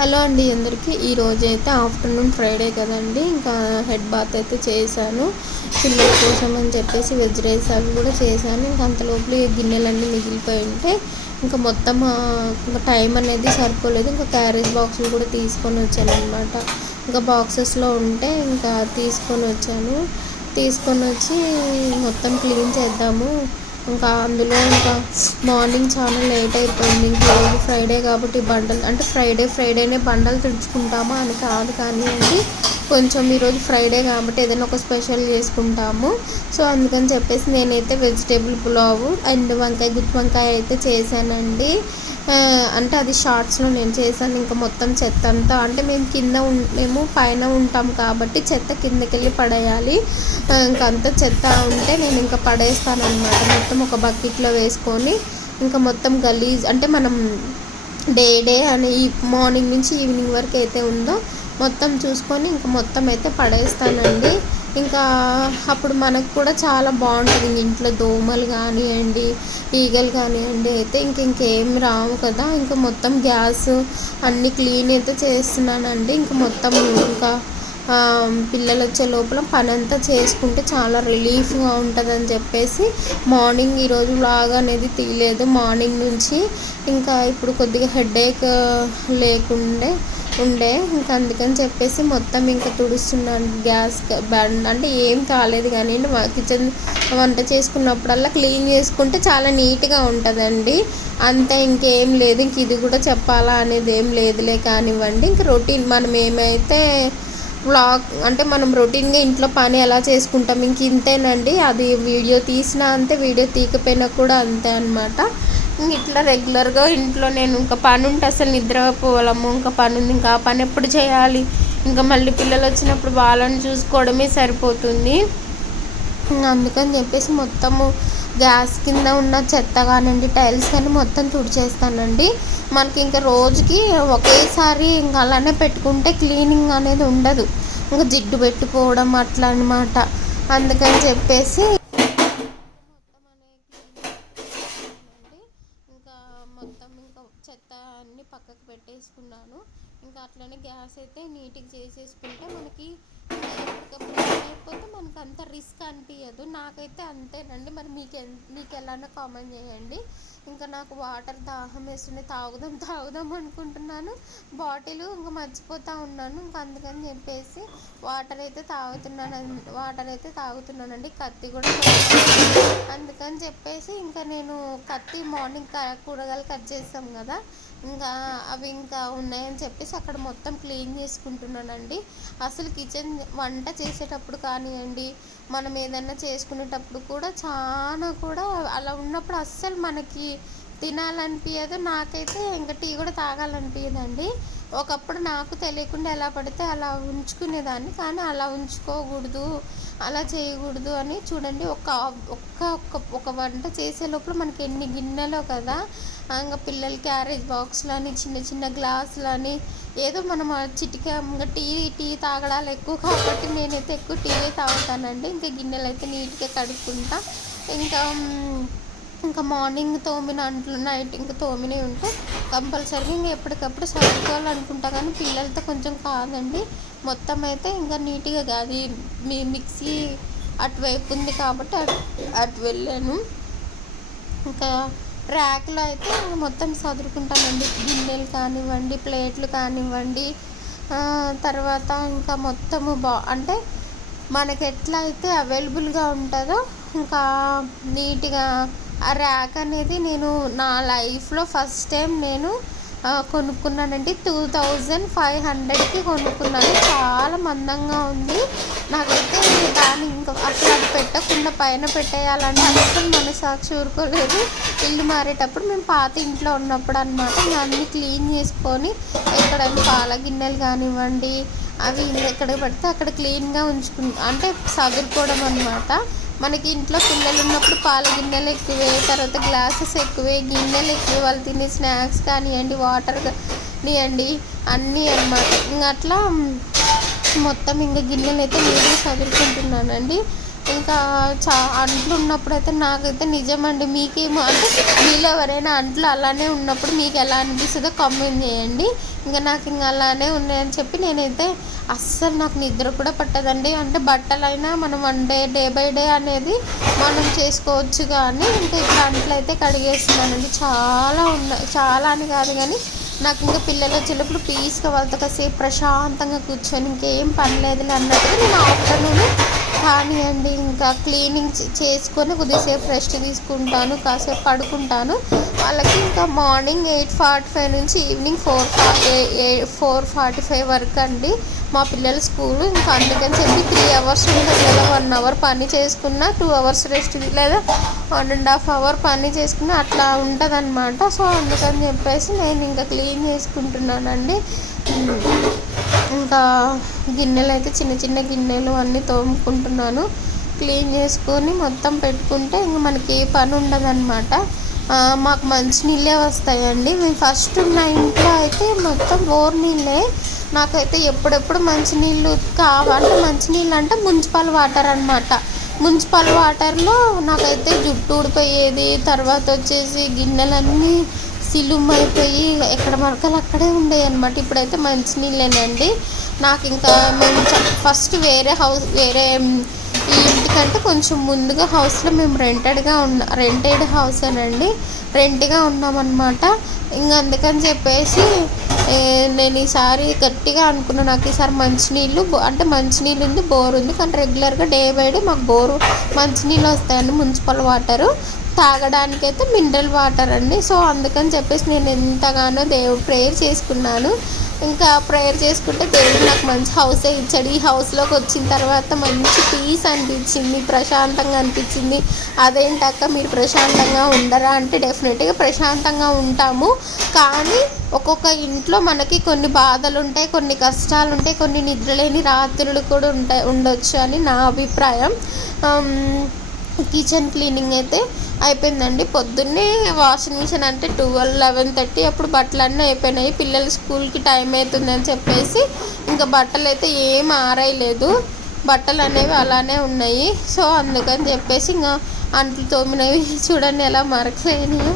Hello అండి అందరికీ. ఈరోజు అయితే ఆఫ్టర్నూన్ ఫ్రైడే కదండి. ఇంకా హెడ్ బాత్ అయితే చేశాను. పిల్లల కోసం అని చెప్పేసి వెజ్ రైస్ అవి కూడా చేశాను. ఇంకా అంతలోపల ఈ గిన్నెలన్నీ మిగిలిపోయి ఉంటే ఇంకా మొత్తం ఇంకా టైం అనేది సరిపోలేదు. ఇంకా క్యారేజ్ బాక్సులు కూడా తీసుకొని వచ్చాను అనమాట ఇంకా బాక్సెస్లో ఉంటే ఇంకా తీసుకొని వచ్చాను. తీసుకొని వచ్చి మొత్తం క్లీన్ చేద్దాము. ఇంకా అందులో ఇంకా మార్నింగ్ చాలా లేట్ అయిపోయింది. ఇంకా రోజు ఫ్రైడే కాబట్టి బండలు అంటే ఫ్రైడే ఫ్రైడేనే బండలు తుడుచుకుంటామా అని కాదు కానీ అండి కొంచెం ఈరోజు ఫ్రైడే కాబట్టి ఏదైనా ఒక స్పెషల్ చేసుకుంటాము. సో అందుకని చెప్పేసి నేనైతే వెజిటేబుల్ పులావు అండ్ వంకాయ గుత్తి వంకాయ అయితే చేశానండి. అంటే అది షార్ట్స్లో నేను చేశాను. ఇంకా మొత్తం చెత్త అంతా అంటే మేము కింద మేము పైన ఉంటాం కాబట్టి చెత్త కిందకి వెళ్ళి పడేయాలి ఇంకంత చెత్త ఉంటే నేను ఇంకా పడేస్తాను అనమాట మొత్తం ఒక బకెట్లో వేసుకొని ఇంకా మొత్తం గలీజ్ అంటే మనం డే డే అని ఈ మార్నింగ్ నుంచి ఈవినింగ్ వరకు అయితే ఉందో మొత్తం చూసుకొని ఇంకా మొత్తం అయితే పడేస్తానండి. ఇంకా అప్పుడు మనకు కూడా చాలా బాగుంటుంది. ఇంట్లో దోమలు కానివ్వండి ఈగలు కానివ్వండి అయితే ఇంక ఇంకేం రావు కదా. ఇంకా మొత్తం గ్యాస్ అన్నీ క్లీన్ అయితే చేస్తున్నానండి. ఇంకా మొత్తం ఇంకా పిల్లలు వచ్చే లోపల పని అంతా చేసుకుంటే చాలా రిలీఫ్గా ఉంటుందని చెప్పేసి మార్నింగ్ ఈరోజు బ్లాగ్ అనేది తీయలేదు. మార్నింగ్ నుంచి ఇంకా ఇప్పుడు కొద్దిగా హెడేక్ లేకుండే ఉండే. ఇంకా అందుకని చెప్పేసి మొత్తం ఇంకా తుడుస్తున్నాను. గ్యాస్ బండ్ అంటే ఏం కాలేదు కానీ కిచెన్ వంట చేసుకున్నప్పుడల్లా క్లీన్ చేసుకుంటే చాలా నీట్గా ఉంటుందండి. అంతే ఇంకేం లేదు. ఇంక ఇది కూడా చెప్పాలా అనేది ఏం లేదులే కానివ్వండి. ఇంక రొటీన్ మనం ఏమైతే వ్లాగ్ అంటే మనం రొటీన్గా ఇంట్లో పని ఎలా చేసుకుంటాం ఇంక ఇంతేనండి. అది వీడియో తీసినా అంతే వీడియో తీకపోయినా కూడా అంతే అనమాట ఇట్లా రెగ్యులర్గా ఇంట్లో నేను ఇంకా పని ఉంటే అసలు నిద్రపోవాలము ఇంకా పని ఉంది ఇంకా ఆ పని ఎప్పుడు చేయాలి? ఇంకా మళ్ళీ పిల్లలు వచ్చినప్పుడు వాళ్ళని చూసుకోవడమే సరిపోతుంది. అందుకని చెప్పేసి మొత్తము గ్యాస్ కింద ఉన్న చెత్త కానివ్వండి టైల్స్ కానీ మొత్తం తుడిచేస్తానండి. మనకి ఇంకా రోజుకి ఒకేసారి ఇంకా అలానే పెట్టుకుంటే క్లీనింగ్ అనేది ఉండదు. ఇంకా జిడ్డు పెట్టుకోవడం అట్లా అనమాట అందుకని చెప్పేసి ఇంకా చెత్త అన్ని పక్కకు పెట్టేసుకున్నాను. ఇంకా అట్లనే గ్యాస్ అయితే నీట్గా చేసేసుకున్నాను మనకి ఎప్పటికప్పుడు అయిపోతే మనకు అంత రిస్క్ అనిపించదు నాకైతే అంతేనండి మరి మీకు మీకు ఎలానో కామెంట్ చేయండి. ఇంకా నాకు వాటర్ దాహం వేస్తుండే తాగుదాం తాగుదాం అనుకుంటున్నాను. బాటిల్ ఇంకా మర్చిపోతూ ఉన్నాను. ఇంకా అందుకని చెప్పేసి వాటర్ అయితే తాగుతున్నాను వాటర్ అయితే తాగుతున్నానండి. కత్తి కూడా అందుకని చెప్పేసి ఇంకా నేను కత్తి మార్నింగ్ కూరగాయలు కట్ చేస్తాం కదా. ఇంకా అవి ఇంకా ఉన్నాయని చెప్పేసి అక్కడ మొత్తం క్లీన్ చేసుకుంటున్నానండి. అసలు కిచెన్ వంట చేసేటప్పుడు కానివ్వండి మనం ఏదైనా చేసుకునేటప్పుడు కూడా చాలా కూడా అలా ఉన్నప్పుడు అస్సలు మనకి తినాలనిపించదు నాకైతే ఇంకా టీ కూడా తాగాలనిపించదండి ఒకప్పుడు నాకు తెలియకుండా ఎలా పడితే అలా ఉంచుకునేదాన్ని. కానీ అలా ఉంచుకోకూడదు అలా చేయకూడదు అని చూడండి. ఒక ఒక్క ఒక్క ఒక వంట చేసే లోపల మనకి ఎన్ని గిన్నెలో కదా ఇంకా పిల్లల క్యారేజ్ బాక్స్లని చిన్న చిన్న గ్లాసులని ఏదో మనం ఇంకా టీ టీ తాగడాలు ఎక్కువ కాబట్టి నేనైతే ఎక్కువ టీయే తాగుతానండి. ఇంకా గిన్నెలు అయితే నీట్గా కడుక్కుంటా. ఇంకా ఇంకా మార్నింగ్ తోమిన అంట్లు నైట్ ఇంకా తోమినవి ఉంటే కంపల్సరీగా ఇంకా ఎప్పటికప్పుడు సర్దుకోవాలనుకుంటా కానీ పిల్లలతో కొంచెం కాదండి. మొత్తం అయితే ఇంకా నీట్గా అది మీ మిక్సీ అటువైపు ఉంది కాబట్టి అటు అటు వెళ్ళాను. ఇంకా ర్యాక్లో అయితే మొత్తం సదురుకుంటానండి. గిన్నెలు కానివ్వండి ప్లేట్లు కానివ్వండి. తర్వాత ఇంకా మొత్తము బా అంటే మనకి ఎట్లా అయితే అవైలబుల్గా ఉంటుందో ఇంకా నీట్గా ఆ ర్యాక్ అనేది నేను నా లైఫ్లో ఫస్ట్ టైం నేను కొనుక్కున్నానండి. టూ థౌజండ్ ఫైవ్ హండ్రెడ్కి కొనుక్కున్నాను. చాలా మందంగా ఉంది. నాకైతే దాన్ని ఇంకా అసలు అది పెట్టకుండా పైన పెట్టేయాలంటే అసలు మనసాక్షి ఊరుకోలేదు. ఇల్లు మారేటప్పుడు మేము పాత ఇంట్లో ఉన్నప్పుడు అనమాట ఇంకా క్లీన్ చేసుకొని ఎక్కడైనా పాల గిన్నెలు కానివ్వండి అవి ఎక్కడ పెడితే అక్కడ క్లీన్గా ఉంచుకు అంటే సదురుకోవడం అనమాట మనకి ఇంట్లో పిల్లలు ఉన్నప్పుడు పాల గిన్నెలు ఎక్కువే తర్వాత గ్లాసెస్ ఎక్కువే గిన్నెలు ఎక్కువ వాళ్ళు తినే స్నాక్స్ కానివ్వండి వాటర్ కానివ్వండి అన్నీ అనమాట ఇంకా అట్లా మొత్తం ఇంకా గిన్నెలు అయితే నీట్గా చదువుకుంటున్నానండి ఇంకా చా అంట్లు ఉన్నప్పుడు అయితే నాకైతే నిజమండి మీకేమో అంటే మీలో ఎవరైనా అంట్లు అలానే ఉన్నప్పుడు మీకు ఎలా అనిపిస్తుందో కామెంట్ చేయండి. ఇంకా నాకు ఇంకా అలానే ఉన్నాయని చెప్పి నేనైతే అస్సలు నాకు నిద్ర కూడా పట్టదండి. అంటే బట్టలైనా మనం one day day by day అనేది మనం చేసుకోవచ్చు కానీ ఇంకా ఇప్పుడు అంట్లు అయితే కడిగేస్తున్నానండి. చాలా ఉన్నాయి చాలా అని కాదు కానీ నాకు ఇంకా పిల్లలు వచ్చేటప్పుడు పీస్గా వాళ్ళతో కాసేపు ప్రశాంతంగా కూర్చొని ఇంకేం పని లేదులే అన్నట్టుగా నేను ఆఫ్టర్నూన్ కానివ్వండి ఇంకా క్లీనింగ్ చేసుకొని కొద్దిసేపు రెస్ట్ తీసుకుంటాను కాసేపు పడుకుంటాను. వాళ్ళకి ఇంకా మార్నింగ్ ఎయిట్ ఫార్టీ ఫైవ్ నుంచి evening four forty four forty five వరకు అండి మా పిల్లల స్కూల్. ఇంకా అందుకని చెప్పి త్రీ అవర్స్ ఉంటుంది కదా వన్ అవర్ పని చేసుకున్న టూ అవర్స్ రెస్ట్ లేదా వన్ అండ్ హాఫ్ అవర్ పని చేసుకున్న అట్లా ఉంటుంది అనమాట సో అందుకని చెప్పేసి నేను ఇంకా క్లీన్ చేసుకుంటున్నానండి. ఇంకా గిన్నెలు అయితే చిన్న చిన్న గిన్నెలు అన్నీ తోముకుంటున్నాను. క్లీన్ చేసుకొని మొత్తం పెట్టుకుంటే ఇంక మనకి ఏ పని ఉండదన్నమాట. మాకు మంచి నీళ్ళే వస్తాయండి. మేము ఫస్ట్ ఉన్న ఇంట్లో అయితే మొత్తం బోర్ నీళ్ళే. నాకైతే ఎప్పుడెప్పుడు మంచినీళ్ళు కావాలంటే మంచినీళ్ళు అంటే మున్సిపల్ వాటర్ అనమాట మున్సిపల్ వాటర్లో నాకైతే జుట్టు ఊడిపోయేది తర్వాత వచ్చేసి గిన్నెలన్నీ సిలుమ్ అయిపోయి ఎక్కడ మరకలు అక్కడే ఉండేవి అనమాట ఇప్పుడైతే మంచినీళ్ళేనండి నాకు ఇంకా మేము ఫస్ట్ వేరే హౌస్ వేరే ఈ ఇంటికంటే కొంచెం ముందుగా హౌస్లో మేము రెంటెడ్గా ఉన్న రెంటెడ్ హౌస్ అనండి రెంట్గా ఉన్నామన్నమాట. ఇంకా అందుకని చెప్పేసి నేను ఈసారి గట్టిగా అనుకున్నాను నాకు ఈసారి మంచినీళ్ళు అంటే మంచినీళ్ళు ఉంది బోర్ ఉంది కానీ రెగ్యులర్గా డే బై డే మాకు బోరు మంచినీళ్ళు వస్తాయండి మున్సిపల్ వాటరు. తాగడానికైతే మినరల్ వాటర్ అండి. సో అందుకని చెప్పేసి నేను ఎంతగానో దేవుడు ప్రేయర్ చేసుకున్నాను. ఇంకా ప్రేయర్ చేసుకుంటే దేవుడు నాకు మంచి హౌసే ఇచ్చాడు. ఈ హౌస్లోకి వచ్చిన తర్వాత మంచి పీస్ అనిపించింది ప్రశాంతంగా అనిపించింది. అదేంటక్క మీరు ప్రశాంతంగా ఉండరా? అంటే డెఫినెట్గా ప్రశాంతంగా ఉంటాము. కానీ ఒక్కొక్క ఇంట్లో మనకి కొన్ని బాధలు ఉంటాయి కొన్ని కష్టాలు ఉంటాయి కొన్ని నిద్రలేని రాత్రులు కూడా ఉంటాయి ఉండొచ్చు అని నా అభిప్రాయం. కిచెన్ క్లీనింగ్ అయితే అయిపోయిందండి. పొద్దున్నే వాషింగ్ మిషన్ అంటే ట్వెల్వ్ లెవెన్ థర్టీ అప్పుడు బట్టలు అన్నీ అయిపోయినాయి. పిల్లలు స్కూల్కి టైం అవుతుందని చెప్పేసి ఇంకా బట్టలు అయితే ఏం ఆరాయలేదు బట్టలు అనేవి అలానే ఉన్నాయి. సో అందుకని చెప్పేసి ఇంకా అంట్లు తోమినవి చూడండి ఎలా మరకలేనియో.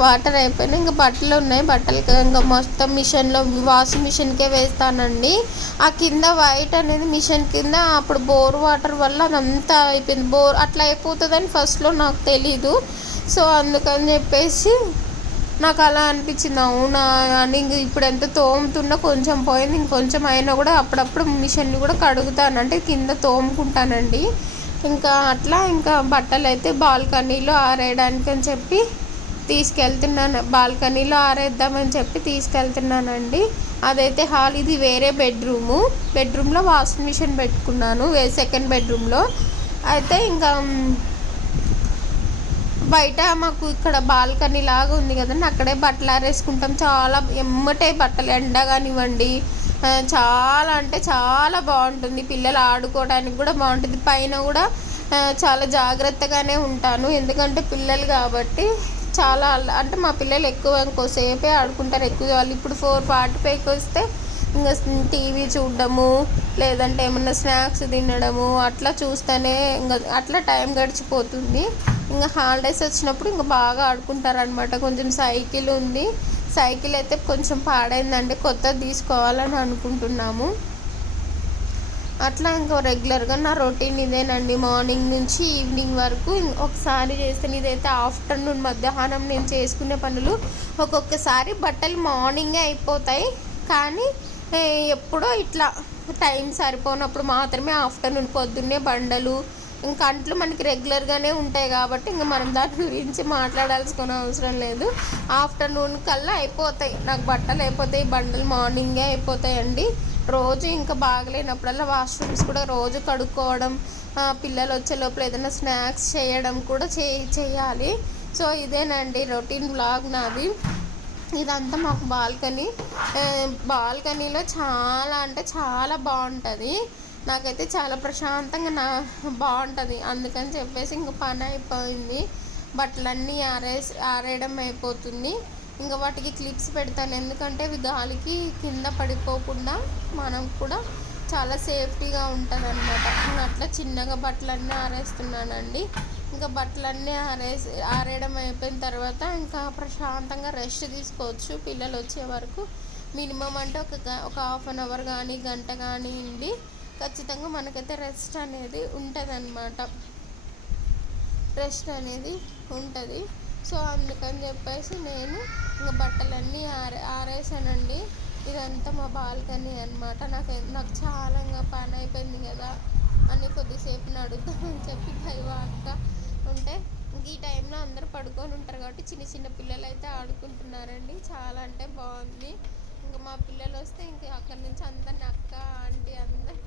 వాటర్ అయిపోయినాయి ఇంకా బట్టలు ఉన్నాయి. బట్టలు ఇంకా మొత్తం మిషన్లో వాషింగ్ మిషన్కే వేస్తానండి. ఆ కింద వైట్ అనేది మిషన్ కింద అప్పుడు బోర్ వాటర్ వల్ల అదంతా అయిపోయింది. బోర్ అట్లా అయిపోతుందని ఫస్ట్లో నాకు తెలీదు. సో అందుకని చెప్పేసి నాకు అలా అనిపించింది. అవునా అని ఇంక ఇప్పుడు ఎంత తోముతున్నా కొంచెం పోయింది. ఇంకొంచెం అయినా కూడా అప్పుడప్పుడు మిషన్ని కూడా కడుగుతాను. అంటే కింద తోముకుంటానండి. ఇంకా అట్లా ఇంకా బట్టలు అయితే బాల్కనీలో ఆరేయడానికి అని చెప్పి తీసుకెళ్తున్నాను. బాల్కనీలో ఆరేద్దామని చెప్పి తీసుకెళ్తున్నానండి. అదైతే హాల్ ఇది వేరే బెడ్రూము. బెడ్రూమ్లో వాషింగ్ మిషన్ పెట్టుకున్నాను సెకండ్ బెడ్రూమ్లో. అయితే ఇంకా బయట మాకు ఇక్కడ బాల్కనీ లాగా ఉంది కదండి. అక్కడే బట్టలు ఆరేసుకుంటాం. చాలా ఎమ్మటే బట్టలు ఎండ కానివ్వండి చాలా అంటే చాలా బాగుంటుంది. పిల్లలు ఆడుకోవడానికి కూడా బాగుంటుంది. పైన కూడా చాలా జాగ్రత్తగానే ఉంటాను. ఎందుకంటే పిల్లలు కాబట్టి చాలా అంటే మా పిల్లలు ఎక్కువ ఇంకోసేపే ఆడుకుంటారు ఎక్కువ వాళ్ళు ఇప్పుడు ఫోర్ ఫార్టీ ఫైవ్కి వస్తే ఇంకా టీవీ చూడడము లేదంటే ఏమన్నా స్నాక్స్ తినడము అట్లా చూస్తేనే ఇంకా అట్లా టైం గడిచిపోతుంది. ఇంకా హాలిడేస్ వచ్చినప్పుడు ఇంకా బాగా ఆడుకుంటారనమాట కొంచెం సైకిల్ ఉంది. సైకిల్ అయితే కొంచెం పాడైందండి కొత్తది తీసుకోవాలని అనుకుంటున్నాము. అట్లా ఇంకో రెగ్యులర్గా నా రొటీన్ ఇదేనండి. మార్నింగ్ నుంచి ఈవినింగ్ వరకు ఒకసారి చేస్తే ఇదైతే ఆఫ్టర్నూన్ మధ్యాహ్నం నేను చేసుకునే పనులు ఒక్కొక్కసారి బట్టలు మార్నింగే అయిపోతాయి. కానీ ఎప్పుడో ఇట్లా టైం సరిపోనప్పుడు మాత్రమే ఆఫ్టర్నూన్ పొద్దున్నే బండలు ఇంకా అంట్లు మనకి రెగ్యులర్గానే ఉంటాయి కాబట్టి ఇంకా మనం దాని గురించి మాట్లాడాల్సిన అవసరం లేదు. ఆఫ్టర్నూన్ కల్లా అయిపోతాయి. నాకు బట్టలు అయిపోతాయి బండలు మార్నింగే అయిపోతాయండి. రోజు ఇంకా బాగలేనప్పుడల్లా వాష్రూమ్స్ కూడా రోజు కడుక్కోవడం పిల్లలు వచ్చే లోపల ఏదైనా స్నాక్స్ చేయడం కూడా చే చేయాలి. సో ఇదేనండి రొటీన్ బ్లాగ్ నాది. ఇదంతా మాకు బాల్కనీ. బాల్కనీలో చాలా అంటే చాలా బాగుంటుంది. నాకైతే చాలా ప్రశాంతంగా నా బాగుంటుంది. అందుకని చెప్పేసి ఇంక పని అయిపోయింది. బట్టలన్నీ ఆరేసి ఆరేయడం అయిపోతుంది. ఇంకా వాటికి క్లిప్స్ పెడతాను. ఎందుకంటే అవి గాలికి కింద పడిపోకుండా మనం కూడా చాలా సేఫ్టీగా ఉంటుంది అనమాట నేను అట్లా చిన్నగా బట్టలన్నీ ఆరేస్తున్నానండి. ఇంకా బట్టలన్నీ ఆరేసి ఆరేయడం అయిపోయిన తర్వాత ఇంకా ప్రశాంతంగా రెస్ట్ తీసుకోవచ్చు. పిల్లలు వచ్చే వరకు మినిమం అంటే ఒక ఒక హాఫ్ అన్ అవర్ కానీ గంట కానీ ఉండి ఖచ్చితంగా మనకైతే రెస్ట్ అనేది ఉంటుంది రెస్ట్ అనేది ఉంటుంది. సో అందుకని చెప్పేసి నేను ఇంకా బట్టలన్నీ ఆరే ఆరేసానండి. ఇదంతా మా బాల్కనీ అనమాట నాకు నాకు చాలా ఇంకా పని అయిపోయింది కదా అని కొద్దిసేపు నడుద్దామని చెప్పి భయవాక్క ఉంటే ఇంక ఈ టైంలో అందరూ పడుకొని ఉంటారు కాబట్టి చిన్న చిన్న పిల్లలు అయితే ఆడుకుంటున్నారండి. చాలా అంటే బాగుంది. ఇంకా మా పిల్లలు వస్తే ఇంక అక్కడి నుంచి అందరిని అక్క ఆంటీ అందరు